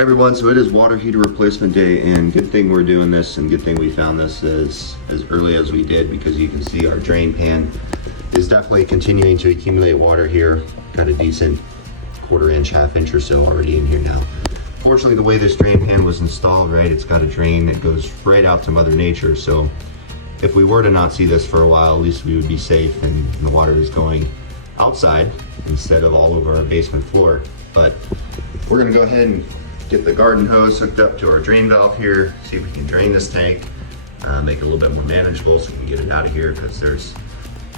Hey everyone, so it is water heater replacement day, and good thing we're doing this and good thing we found this as early as we did, because you can see our drain pan is definitely continuing to accumulate water here. Got a decent quarter-inch, half-inch or so already in here now. Fortunately, the way this drain pan was installed, right, it's got a drain that goes right out to Mother Nature, so if we were to not see this for a while, at least we would be safe and the water is going outside instead of all over our basement floor. But we're gonna go ahead and get the garden hose hooked up to our drain valve here, see if we can drain this tank, make it a little bit more manageable so we can get it out of here, because there's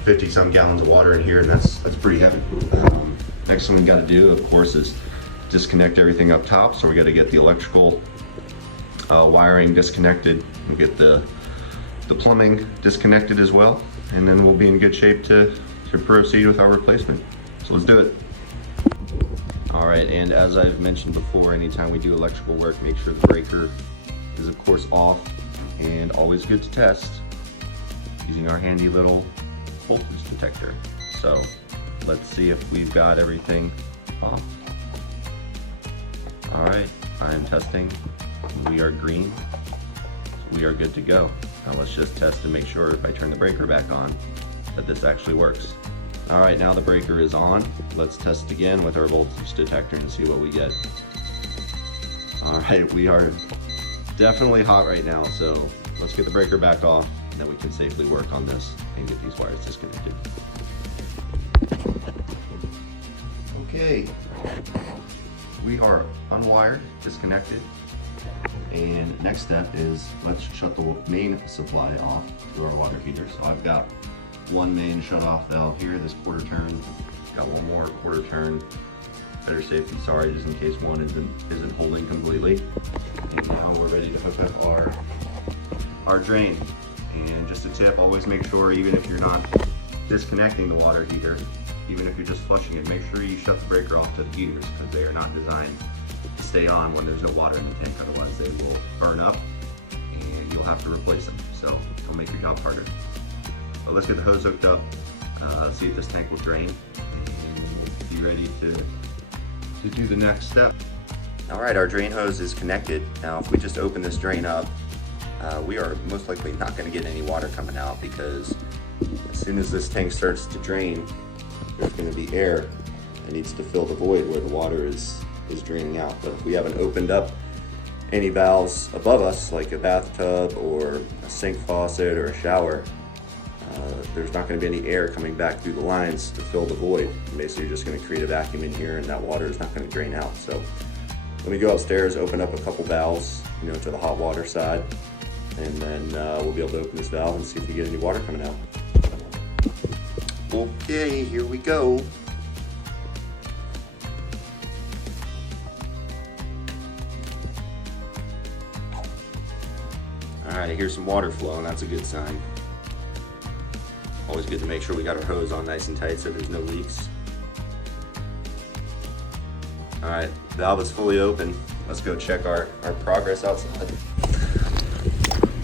50 some gallons of water in here, and that's pretty heavy. Next thing we got to do, of course, is disconnect everything up top. So we got to get the electrical wiring disconnected, we'll get the plumbing disconnected as well, and then we'll be in good shape to proceed with our replacement. So let's do it. All right, and as I've mentioned before, anytime we do electrical work, make sure the breaker is of course off, and always good to test using our handy little voltage detector. So let's see if we've got everything off. All right, I am testing. We are green. We are good to go. Now let's just test to make sure if I turn the breaker back on that this actually works. All right, now the breaker is on. Let's test it again with our voltage detector and see what we get. All right, we are definitely hot right now, so let's get the breaker back off, and then we can safely work on this and get these wires disconnected. Okay, we are unwired, disconnected, and next step is let's shut the main supply off to our water heater. So I've got one main shut off valve here, this quarter turn. Got one more quarter turn. Better safe than sorry, just in case one isn't holding completely. And now we're ready to hook up our drain. And just a tip, always make sure, even if you're not disconnecting the water heater, even if you're just flushing it, make sure you shut the breaker off to the heaters, because they are not designed to stay on when there's no water in the tank. Otherwise they will burn up and you'll have to replace them. So it'll make your job harder. But let's get the hose hooked up, see if this tank will drain, and be ready to do the next step. All right, our drain hose is connected. Now, if we just open this drain up, we are most likely not going to get any water coming out, because as soon as this tank starts to drain, there's going to be air that needs to fill the void where the water is draining out. But if we haven't opened up any valves above us, like a bathtub or a sink faucet or a shower, there's not going to be any air coming back through the lines to fill the void. And basically, you're just going to create a vacuum in here, and that water is not going to drain out. So let me go upstairs, open up a couple valves, to the hot water side, and then we'll be able to open this valve and see if we get any water coming out. Okay, here we go. All right, here's some water flowing. That's a good sign. Always good to make sure we got our hose on nice and tight so there's no leaks. All right, valve is fully open. Let's go check our progress outside.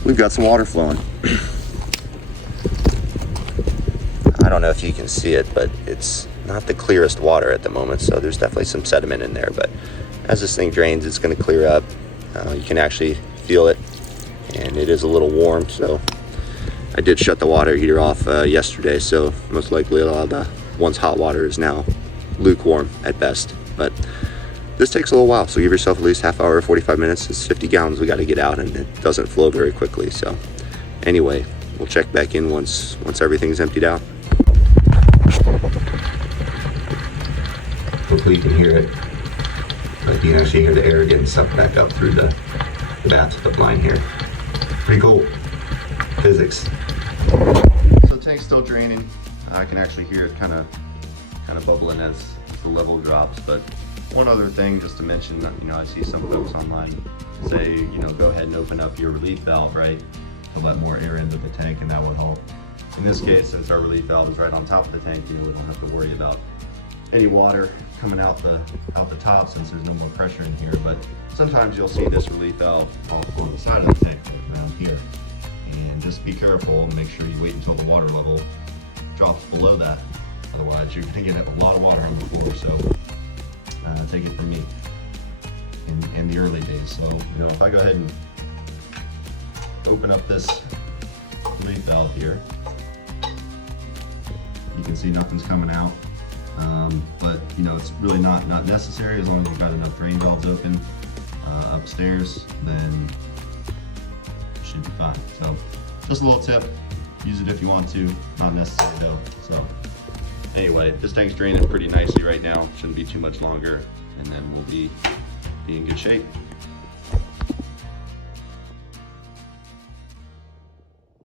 We've got some water flowing. I don't know if you can see it, but it's not the clearest water at the moment, so there's definitely some sediment in there, but as this thing drains, it's gonna clear up. You can actually feel it, and it is a little warm, so I did shut the water heater off yesterday, so most likely a lot of the once hot water is now lukewarm at best. But this takes a little while, so give yourself at least half hour or 45 minutes. It's 50 gallons we got to get out, and it doesn't flow very quickly. So anyway, we'll check back in once everything's emptied out. Hopefully you can hear it, but you can actually hear the air getting sucked back up through the bathtub line here. Pretty cool. Physics. So the tank's still draining. I can actually hear it kind of bubbling as the level drops. But one other thing just to mention, I see some folks online say, go ahead and open up your relief valve, right? To let more air into the tank, and that will help. In this case, since our relief valve is right on top of the tank, we don't have to worry about any water coming out the top, since there's no more pressure in here. But sometimes you'll see this relief valve on the side of the tank around here. And just be careful and make sure you wait until the water level drops below that. Otherwise, you're going to get a lot of water on the floor. So take it from me. in the early days. So, you know, if I go ahead and open up this relief valve here, you can see nothing's coming out. But you know, it's really not necessary. As long as you've got enough drain valves open upstairs, then it should be fine. So just a little tip, use it if you want to, not necessary though. So anyway, this tank's draining pretty nicely right now. Shouldn't be too much longer, and then we'll be in good shape.